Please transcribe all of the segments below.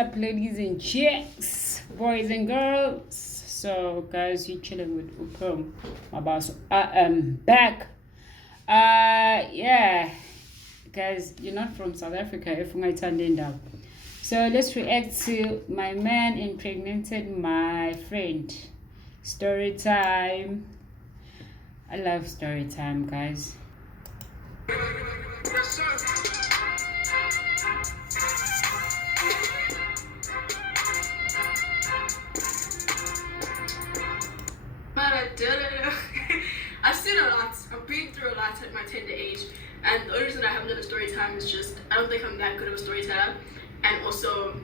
up, ladies and chicks, boys and girls? So, guys, you're chilling with Mabaso. I am back. Yeah, guys, you're not from South Africa. If I turn down. So let's react to my man impregnated my friend. Story time. I love story time, guys. But I did it. I've seen a lot. I've been through a lot at my tender age. And the only reason I haven't done a story time is just I don't think I'm that good of a storyteller. And also,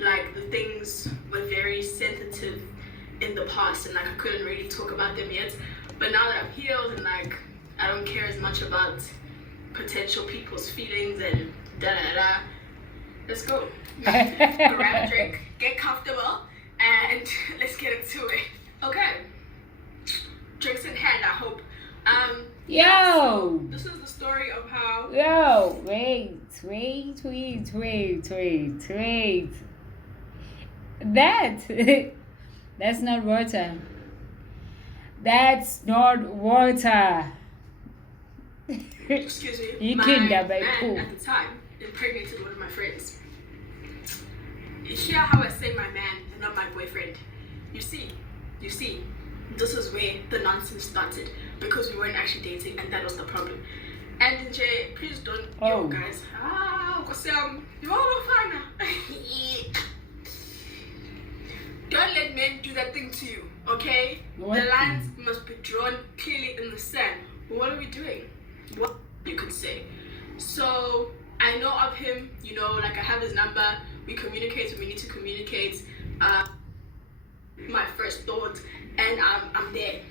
like, the things were very sensitive in the past and like I couldn't really talk about them yet. But now that I've healed and like I don't care as much about potential people's feelings and da-da-da, let's go. Grab a drink, get comfortable, and let's get into it. Okay. Drinks in hand, I hope. Yo! This is the story of how... Yo, wait. That's not water. That's not water. Excuse me. You my killed that man by pool. at the time impregnated one of my friends. You hear how I say my man and not my boyfriend? You see, this is where the nonsense started because we weren't actually dating and that was the problem. And Jay, please don't, yo guys, you're all fine now. Don't let men do that thing to you, okay? What? The lines must be drawn clearly in the sand. What are we doing? What you could say. So I know of him, you know, like I have his number, we communicate when we need to communicate. My first thought, and I'm there.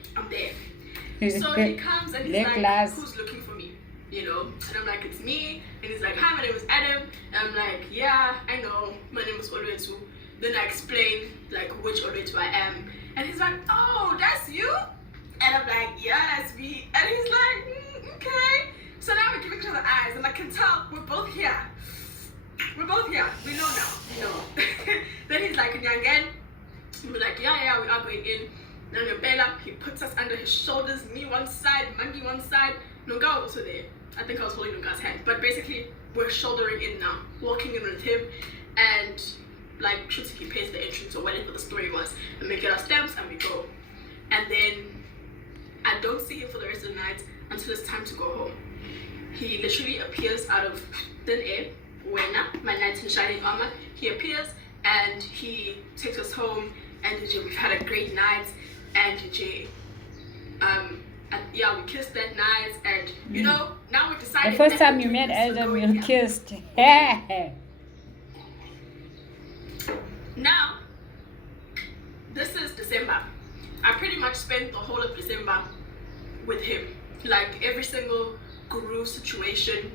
So he comes and he's like, who's looking for me? You know, and I'm like, it's me. And he's like, hi, my name is Adam. And I'm like, yeah, I know, my name is Olwetu. Then I explain like which Olwetu I am. And he's like, oh, that's you? And I'm like, yeah, that's me. And he's like, okay. So now we're giving each other eyes, and I can tell we're both here. We know now. Then he's like, Nyangen. We're like, yeah, we are going in. Then Bella, he puts us under his shoulders, me one side, Mangi one side. Nunga was also there. I think I was holding Nunga's hand. But basically, we're shouldering in now, walking in with him, and like, he pays the entrance or whatever the story was. And we get our stamps and we go. And then I don't see him for the rest of the night until it's time to go home. He literally appears out of thin air. When my knight in shining armor, he appears and he takes us home. And we've had a great night, and yeah, we kissed that night, and you know, now we decided. The first time you met Adam, you kissed. Now, this is December. I pretty much spent the whole of December with him. Like every single guru situation,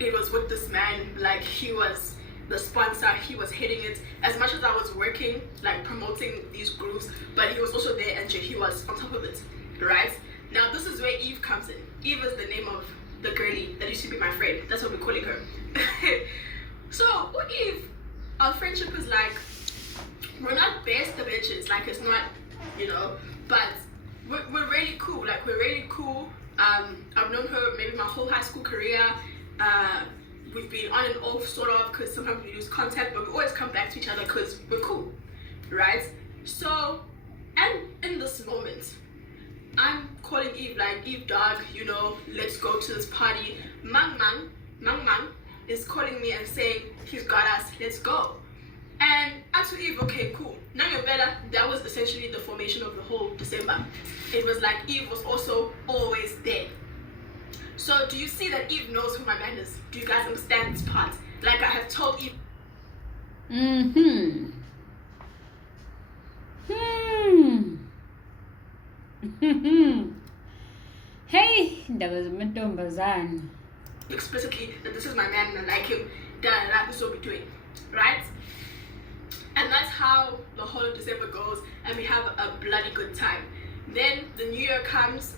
it was with this man. Like he was the sponsor, he was heading it. As much as I was working, like promoting these groups, but he was also there and he was on top of it, right? Now this is where Eve comes in. Eve is the name of the girlie that used to be my friend. That's what we're calling her. So with Eve, our friendship is like, we're not best of bitches, like it's not, you know, but we're really cool. Like we're really cool. I've known her maybe my whole high school career. We've been on and off sort of because sometimes we lose contact, but we always come back to each other because we're cool, right? So, and in this moment, I'm calling Eve like, Eve dog, you know, let's go to this party. Mang is calling me and saying, he's got us, let's go. And I told Eve, okay, cool. Now you're better. That was essentially the formation of the whole December. It was like Eve was also always there. So do you see that Eve knows who my man is? Do you guys understand this part? Like I have told Eve. Hey, that was Madombazan. Explicitly that this is my man and I like him. This is what we're doing, right? And that's how the whole of December goes, and we have a bloody good time. Then the new year comes.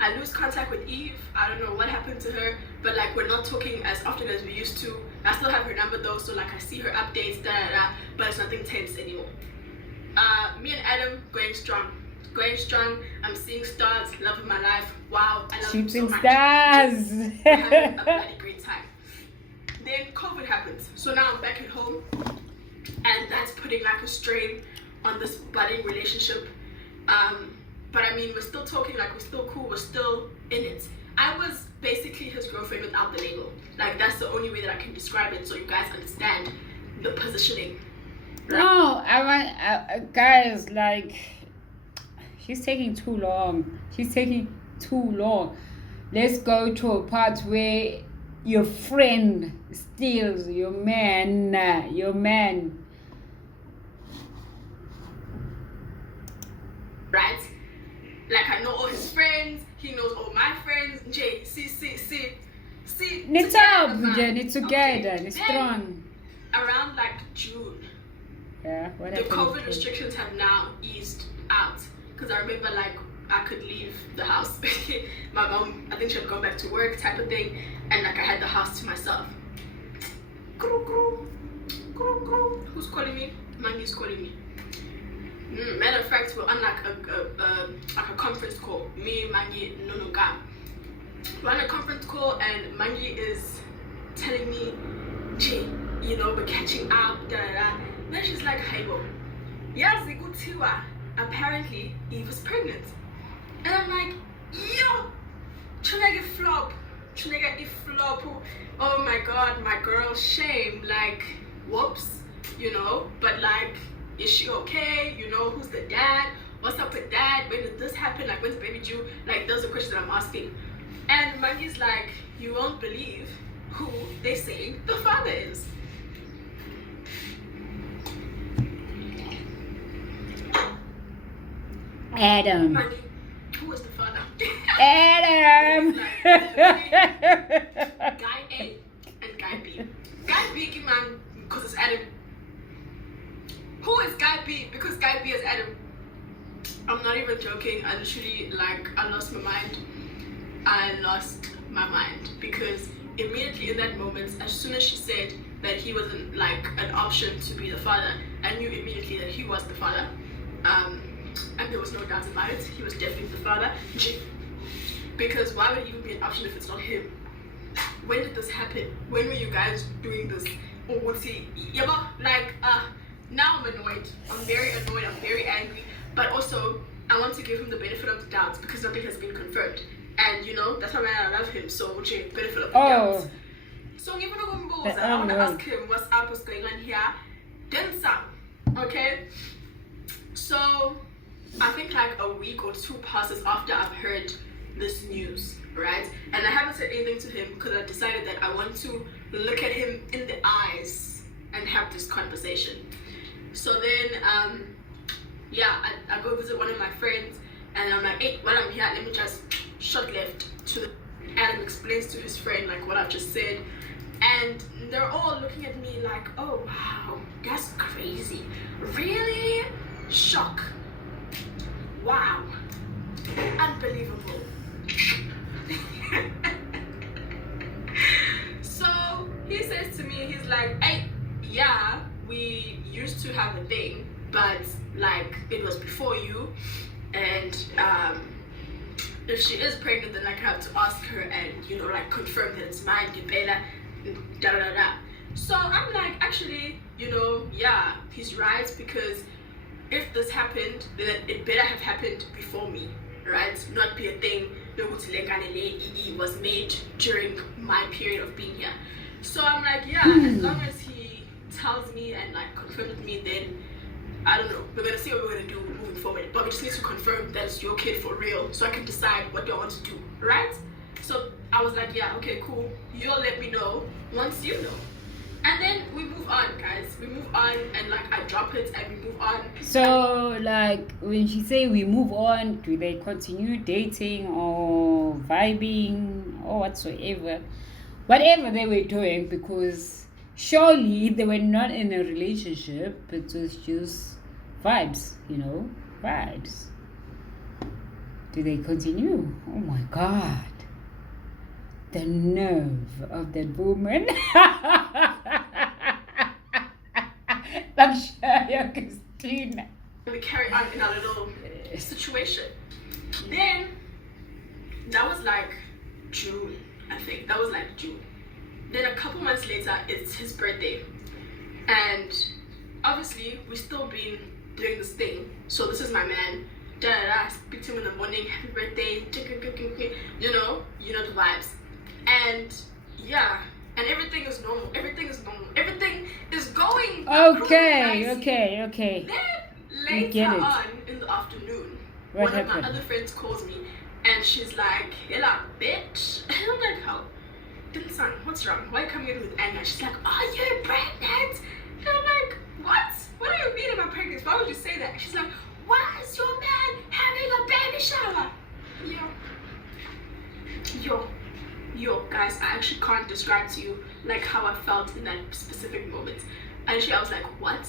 I lose contact with Eve. I don't know what happened to her, but like we're not talking as often as we used to. I still have her number though, so like I see her updates, but it's nothing tense anymore. Me and Adam going strong. Going strong. I'm seeing stars, love of my life. Wow, I love him so Shooting much. stars. We're having a bloody great time. Then COVID happens. So now I'm back at home, and that's putting like a strain on this budding relationship. But I mean, we're still talking, like we're still cool, we're still in it. I was basically his girlfriend without the label. Like that's the only way that I can describe it, so you guys understand the positioning. No, guys, like, she's taking too long. She's taking too long. Let's go to a part where your friend steals your man. Right? Like I know all his friends, he knows all my friends. Jay, see. It's up, it's together, it's strong. Around like June, Yeah, what the happened? COVID restrictions have now eased out. Because I remember like I could leave the house. My mom, I think she had gone back to work type of thing. And like I had the house to myself. Who's calling me? Mangi's calling me. Matter of fact, we're on like a conference call. Me, Mangi, Nonoga. We're on a conference call and Mangi is telling me, Jay, you know, we're catching up, Then she's like, hey, well, yes, apparently Eve was pregnant. And I'm like, yo, Chunega flop. Oh my god, my girl, shame. Like, whoops, you know, but like, is she okay? You know, who's the dad? What's up with dad? When did this happen? Like, when's the baby due? Like, those are questions that I'm asking. And Mangi's like, you won't believe who they say the father is. Adam. Mangi, who is the father? Adam. Guy A and Guy B. Guy B, man, because it's Adam. Who is Guy B? Because Guy B is Adam. I'm not even joking. I literally, like, I lost my mind. Because immediately in that moment, as soon as she said that he wasn't like an option to be the father, I knew immediately that he was the father. And there was no doubt about it. He was definitely the father. Because why would it even be an option if it's not him? When did this happen? When were you guys doing this? Or was he, like, now I'm annoyed. I'm very annoyed. I'm very angry. But also, I want to give him the benefit of the doubt because nothing has been confirmed. And you know, that's why I love him. So, benefit of the doubt. So, even though I want to ask him what's up, what's going on here. Then some. Okay? So, I think like a week or two passes after I've heard this news, right? And I haven't said anything to him because I decided that I want to look at him in the eyes and have this conversation. So then, I go visit one of my friends and I'm like, hey, while I'm here, let me just short left to Adam explains to his friend like what I've just said. And they're all looking at me like, oh wow, that's crazy. Really? Shock. Wow. Unbelievable. So he says to me, he's like, hey, yeah, we used to have a thing, but like it was before you, and if she is pregnant, then like I have to ask her and you know like confirm that it's mine, da. So I'm like, actually, you know, yeah, he's right, because if this happened, then it better have happened before me, right? Not be a thing that was made during my period of being here. So I'm like, yeah, as long as he tells me and like confirms with me, then I don't know, we're gonna see what we're gonna do moving forward. But we just need to confirm that it's your kid for real, so I can decide what do I want to do, right? So I was like, yeah, okay, cool. You'll let me know once you know. And then we move on, guys. We move on, and like I drop it, and we move on. So, like, when she say we move on, do they continue dating or vibing or whatsoever? Whatever they were doing, because surely they were not in a relationship. It was just vibes, you know, vibes. Do they continue? Oh my God. The nerve of that woman. Christina. We carry on in our little situation. Then that was like June, I think. That was like June. Then a couple months later, it's his birthday. And obviously, we still been doing this thing. So this is my man. I speak to him in the morning, happy birthday, you know the vibes. And yeah, and everything is normal. Everything is normal. Everything is going Okay. Then later on in the afternoon, one of my other friends calls me and she's like, "Hella bitch." And I'm like, "How? Son, what's wrong? Why are you coming in with anger?" She's like, "Oh, you're pregnant." And I'm like, "What? What do you mean am I pregnant? Why would you say that?" She's like, "Why is your man having a baby shower?" Yo, guys, I actually can't describe to you like how I felt in that specific moment. Actually, I was like, "What?"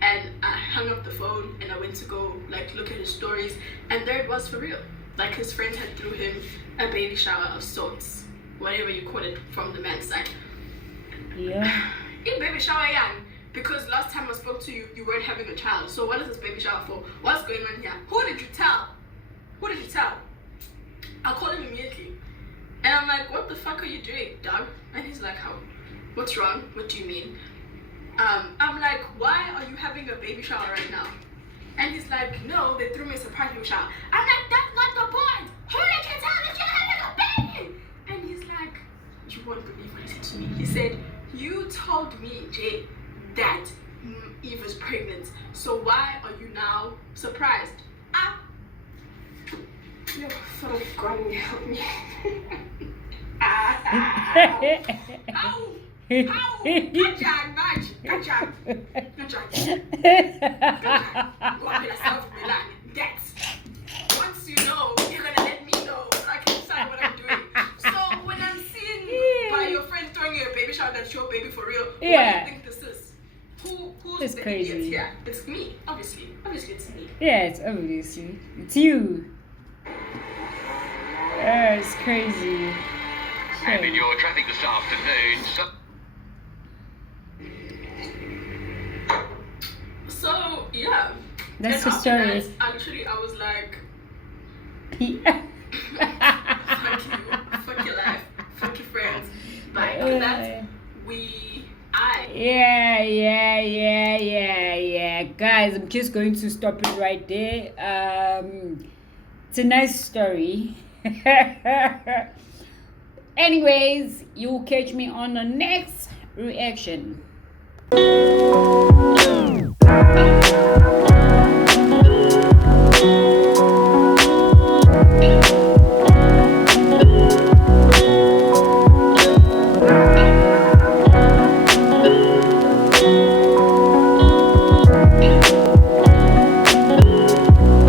And I hung up the phone and I went to go like look at his stories, and there it was for real. Like his friend had threw him a baby shower of sorts, whatever you call it from the man's side. Yeah. In baby shower, yeah. Because last time I spoke to you, you weren't having a child. So what is this baby shower for? What's going on here? Who did you tell? I'll call him immediately. And I'm like, "What the fuck are you doing, dog?" And he's like, "How? What's wrong? What do you mean?" I'm like, "Why are you having a baby shower right now?" And he's like, "No, they threw me a surprise baby shower." I'm like, "That's not the point. Who did you tell that you're having a baby?" And he's like, "You won't believe what he said to me." He said, "You told me, Jay, that Eve is pregnant. So why are you now surprised?" Yo, so God help me. How? Good job. That's once you know, you're gonna let me know so I can decide what I'm doing. So when I'm seeing by your friend throwing you a baby shower that's your baby for real, what do you think this is? Who's it's the crazy. idiot here? It's me, obviously. Obviously it's me. Yeah, it's obviously. It's you. It's crazy. And in your traffic this afternoon, So yeah. That's and the story. That, actually, I was like, fuck your life, fuck your friends. But after that, Yeah. Guys, I'm just going to stop it right there. It's a nice story. Anyways, you'll catch me on the next reaction.